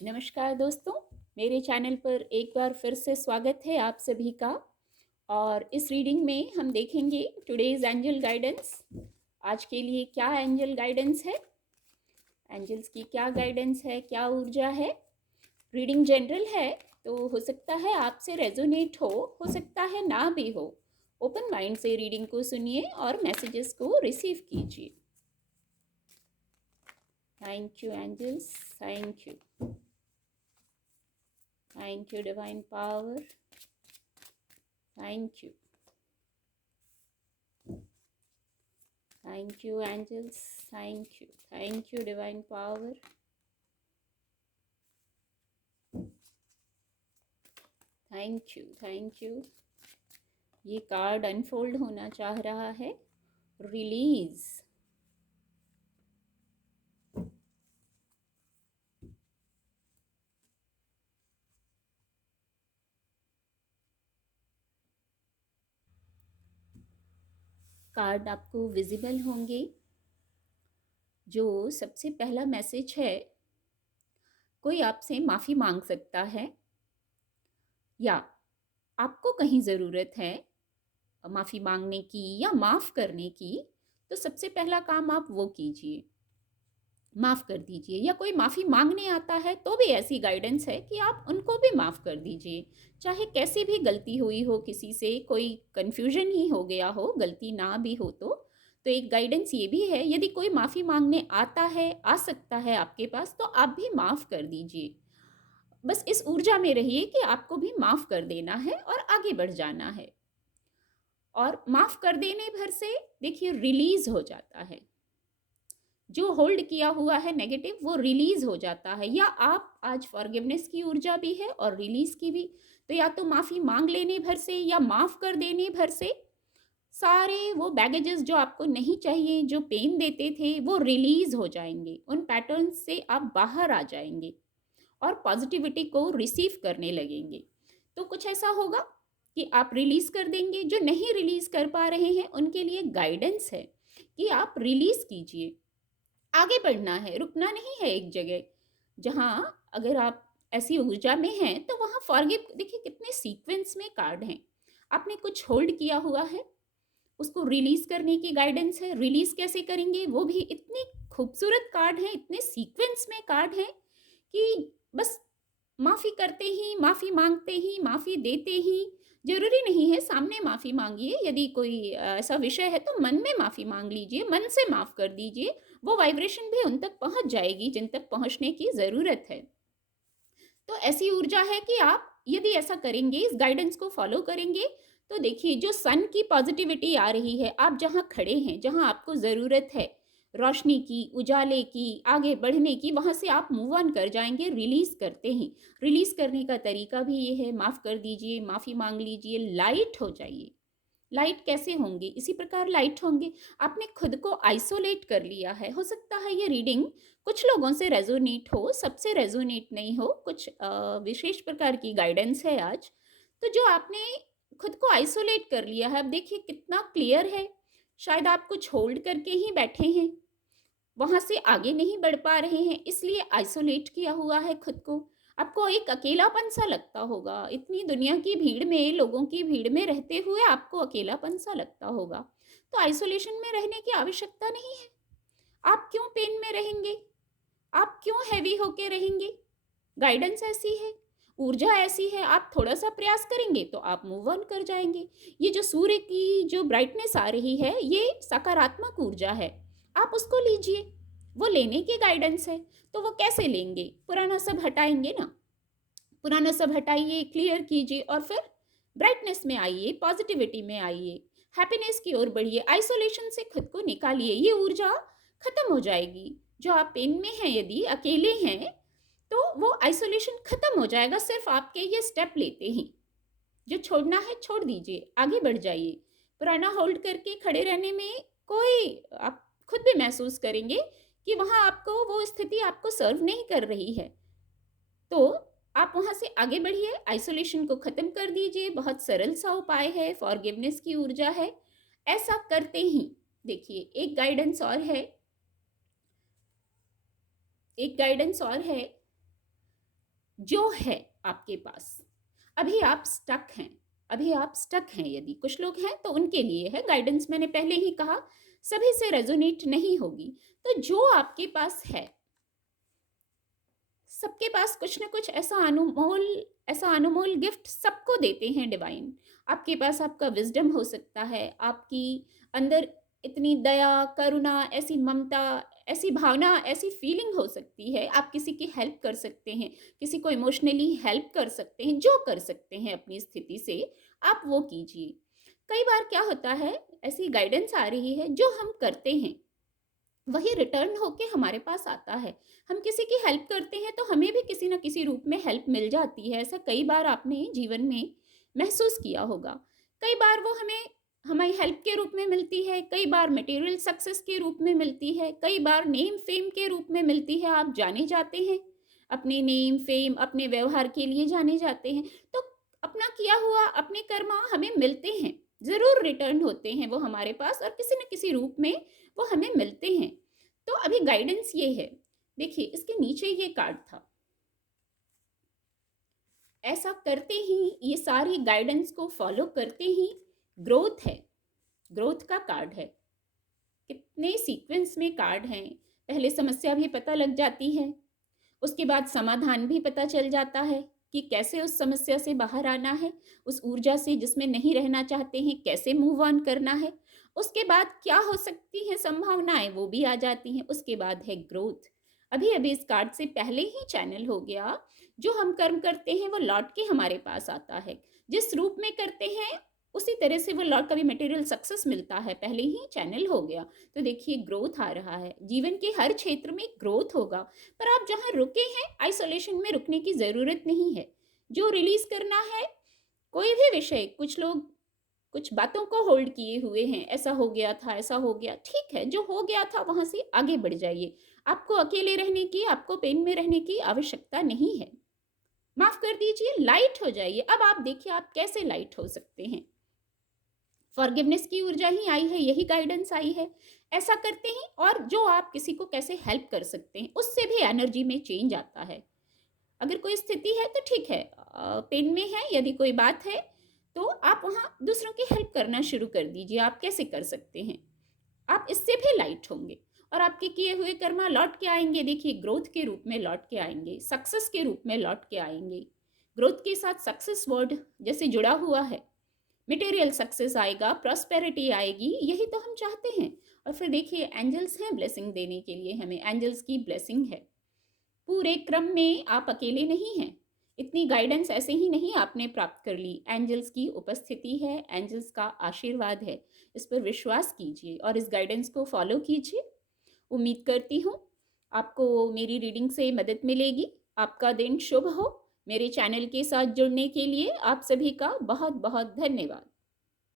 नमस्कार दोस्तों, मेरे चैनल पर एक बार फिर से स्वागत है आप सभी का। और इस रीडिंग में हम देखेंगे टुडेज एंजल गाइडेंस। आज के लिए क्या एंजल गाइडेंस है, एंजल्स की क्या गाइडेंस है, क्या ऊर्जा है। रीडिंग जनरल है तो हो सकता है आपसे रेजोनेट हो सकता है ना भी हो। ओपन माइंड से रीडिंग को सुनिए और मैसेजेस को रिसीव कीजिए। Thank you angels, thank you, thank you divine power, thank you, thank you angels, thank you divine power, thank you. ये कार्ड अनफोल्ड होना चाह रहा है, रिलीज। कार्ड आपको विजिबल होंगे। जो सबसे पहला मैसेज है, कोई आपसे माफ़ी मांग सकता है या आपको कहीं ज़रूरत है माफ़ी मांगने की या माफ़ करने की। तो सबसे पहला काम आप वो कीजिए, माफ़ कर दीजिए। या कोई माफ़ी मांगने आता है तो भी ऐसी गाइडेंस है कि आप उनको भी माफ़ कर दीजिए, चाहे कैसी भी गलती हुई हो, किसी से कोई कन्फ्यूजन ही हो गया हो, गलती ना भी हो तो एक गाइडेंस ये भी है, यदि कोई माफ़ी मांगने आता है, आ सकता है आपके पास, तो आप भी माफ़ कर दीजिए। बस इस ऊर्जा में रहिए कि आपको भी माफ़ कर देना है और आगे बढ़ जाना है। और माफ़ कर देने भर से देखिए रिलीज़ हो जाता है, जो होल्ड किया हुआ है नेगेटिव वो रिलीज हो जाता है। या आप आज फॉरगिवनेस की ऊर्जा भी है और रिलीज की भी। तो या तो माफ़ी मांग लेने भर से या माफ़ कर देने भर से सारे वो बैगेजेस जो आपको नहीं चाहिए, जो पेन देते थे, वो रिलीज हो जाएंगे। उन पैटर्न से आप बाहर आ जाएंगे और पॉजिटिविटी को रिसीव करने लगेंगे। तो कुछ ऐसा होगा कि आप रिलीज कर देंगे। जो नहीं रिलीज कर पा रहे हैं उनके लिए गाइडेंस है कि आप रिलीज कीजिए। आगे बढ़ना है, रुकना नहीं है एक जगह। जहाँ अगर आप ऐसी ऊर्जा में हैं तो वहाँ फॉरगिव, देखिए कितने सीक्वेंस में कार्ड हैं। आपने कुछ होल्ड किया हुआ है, उसको रिलीज करने की गाइडेंस है। रिलीज कैसे करेंगे, वो भी इतनी खूबसूरत कार्ड है, इतने सीक्वेंस में कार्ड है कि बस माफ़ी करते ही, माफ़ी मांगते ही, माफ़ी देते ही। जरूरी नहीं है सामने माफ़ी मांगिए, यदि कोई ऐसा विषय है तो मन में माफ़ी मांग लीजिए, मन से माफ़ कर दीजिए। वो वाइब्रेशन भी उन तक पहुंच जाएगी जिन तक पहुंचने की ज़रूरत है। तो ऐसी ऊर्जा है कि आप यदि ऐसा करेंगे, इस गाइडेंस को फॉलो करेंगे, तो देखिए जो सन की पॉजिटिविटी आ रही है, आप जहाँ खड़े हैं, जहाँ आपको ज़रूरत है रोशनी की, उजाले की, आगे बढ़ने की, वहाँ से आप मूव ऑन कर जाएंगे रिलीज करते ही। रिलीज करने का तरीका भी ये है, माफ़ कर दीजिए, माफ़ी मांग लीजिए, लाइट हो जाइए। लाइट कैसे होंगे, इसी प्रकार लाइट होंगे। आपने खुद को आइसोलेट कर लिया है। हो सकता है ये रीडिंग कुछ लोगों से रेजोनेट हो, सबसे रेजोनेट नहीं हो। कुछ विशेष प्रकार की गाइडेंस है आज। तो जो आपने खुद को आइसोलेट कर लिया है, अब देखिए कितना क्लियर है। शायद आप कुछ होल्ड करके ही बैठे हैं, वहां से आगे नहीं बढ़ पा रहे हैं, इसलिए आइसोलेट किया हुआ है खुद को। आपको एक अकेलापन सा लगता होगा, इतनी दुनिया की भीड़ में, लोगों की भीड़ में रहते हुए आपको अकेलापन सा लगता होगा। तो आइसोलेशन में रहने की आवश्यकता नहीं है। आप क्यों पेन में रहेंगे, आप क्यों हैवी होके रहेंगे। गाइडेंस ऐसी है, ऊर्जा ऐसी है, आप थोड़ा सा प्रयास करेंगे तो आप मूव ऑन कर जाएंगे। ये जो सूर्य की जो ब्राइटनेस आ रही है, ये सकारात्मक ऊर्जा है, आप उसको लीजिए। वो लेने की गाइडेंस है। तो वो कैसे लेंगे, पुराना सब हटाएंगे ना। पुराना सब हटाइए, क्लियर कीजिए और फिर ब्राइटनेस में आइए, पॉजिटिविटी में आइए, हैप्पीनेस की ओर बढ़िए। आइसोलेशन से खुद को निकालिए, ये ऊर्जा खत्म हो जाएगी। जो आप पेन में हैं, यदि अकेले हैं, तो वो आइसोलेशन खत्म हो जाएगा सिर्फ आपके ये स्टेप लेते ही। जो छोड़ना है छोड़ दीजिए, आगे बढ़ जाइए। पुराना होल्ड करके खड़े रहने में कोई, आप खुद भी महसूस करेंगे कि वहां आपको वो स्थिति आपको सर्व नहीं कर रही है। तो आप वहां से आगे बढ़िए, आइसोलेशन को खत्म कर दीजिए। बहुत सरल सा उपाय है, फॉरगिवनेस की ऊर्जा है। ऐसा करते ही देखिए एक गाइडेंस और है, एक गाइडेंस और है। जो है आपके पास। अभी आप स्टक हैं, अभी आप स्टक हैं, यदि कुछ लोग हैं तो उनके लिए है गाइडेंस। मैंने पहले ही कहा सभी से रेजोनेट नहीं होगी। तो जो आपके पास है, सबके पास कुछ ना कुछ ऐसा अनमोल गिफ्ट सबको देते हैं डिवाइन। आपके पास आपका विजडम हो सकता है, आपकी अंदर इतनी दया, करुणा, ऐसी ममता, ऐसी भावना, ऐसी फीलिंग हो सकती है। आप किसी की हेल्प कर सकते हैं, किसी को इमोशनली हेल्प कर सकते हैं, जो कर सकते हैं अपनी स्थिति से आप वो कीजिए। कई बार क्या होता है, ऐसी गाइडेंस आ रही है, जो हम करते हैं वही रिटर्न होके हमारे पास आता है। हम किसी की हेल्प करते हैं तो हमें भी किसी न किसी रूप में हेल्प मिल जाती है। ऐसा कई बार आपने जीवन में महसूस किया होगा। कई बार वो हमें हमारी हेल्प के रूप में मिलती है, कई बार मटेरियल सक्सेस के रूप में मिलती है, कई बार नेम फेम के रूप में मिलती है। आप जाने जाते हैं, अपने नेम फेम, अपने व्यवहार के लिए जाने जाते हैं। तो अपना किया हुआ, अपने कर्मा हमें मिलते हैं, ज़रूर रिटर्न होते हैं वो हमारे पास, और किसी न किसी रूप में वो हमें मिलते हैं। तो अभी गाइडेंस ये है, देखिए इसके नीचे ये कार्ड था। ऐसा करते ही, ये सारी गाइडेंस को फॉलो करते ही ग्रोथ है, ग्रोथ का कार्ड है। कितने सीक्वेंस में कार्ड हैं। पहले समस्या भी पता लग जाती है, उसके बाद समाधान भी पता चल जाता है कि कैसे उस समस्या से बाहर आना है, उस ऊर्जा से जिसमें नहीं रहना चाहते हैं कैसे मूव ऑन करना है। उसके बाद क्या हो सकती हैं संभावनाएं, वो भी आ जाती हैं। उसके बाद है ग्रोथ। अभी अभी इस कार्ड से पहले ही चैनल हो गया, जो हम कर्म करते हैं वो लौट के हमारे पास आता है। जिस रूप में करते हैं उसी तरह से वो लौट, कभी मटेरियल सक्सेस मिलता है, पहले ही चैनल हो गया। तो देखिए ग्रोथ आ रहा है, जीवन के हर क्षेत्र में ग्रोथ होगा। पर आप जहाँ रुके हैं, आइसोलेशन में रुकने की ज़रूरत नहीं है। जो रिलीज करना है, कोई भी विषय, कुछ लोग कुछ बातों को होल्ड किए हुए हैं, ऐसा हो गया था, ऐसा हो गया, ठीक है, जो हो गया था वहाँ से आगे बढ़ जाइए। आपको अकेले रहने की, आपको पेन में रहने की आवश्यकता नहीं है। माफ कर दीजिए, लाइट हो जाइए। अब आप देखिए आप कैसे लाइट हो सकते हैं। फॉरगिवनेस की ऊर्जा ही आई है, यही गाइडेंस आई है। ऐसा करते ही, और जो आप किसी को कैसे हेल्प कर सकते हैं, उससे भी एनर्जी में चेंज आता है। अगर कोई स्थिति है तो ठीक है, पेन में है, यदि कोई बात है तो आप वहाँ दूसरों की हेल्प करना शुरू कर दीजिए। आप कैसे कर सकते हैं, आप इससे भी लाइट होंगे और आपके किए हुए कर्मा लौट के आएंगे। देखिए ग्रोथ के रूप में लौट के आएंगे, सक्सेस के रूप में लौट के आएंगे। ग्रोथ के साथ सक्सेस वर्ड जैसे जुड़ा हुआ है, मटेरियल सक्सेस आएगा, प्रॉस्पेरिटी आएगी, यही तो हम चाहते हैं। और फिर देखिए एंजल्स हैं ब्लेसिंग देने के लिए, हमें एंजल्स की ब्लेसिंग है। पूरे क्रम में आप अकेले नहीं हैं, इतनी गाइडेंस ऐसे ही नहीं आपने प्राप्त कर ली। एंजल्स की उपस्थिति है, एंजल्स का आशीर्वाद है। इस पर विश्वास कीजिए और इस गाइडेंस को फॉलो कीजिए। उम्मीद करती हूँ आपको मेरी रीडिंग से मदद मिलेगी। आपका दिन शुभ हो। मेरे चैनल के साथ जुड़ने के लिए आप सभी का बहुत बहुत धन्यवाद।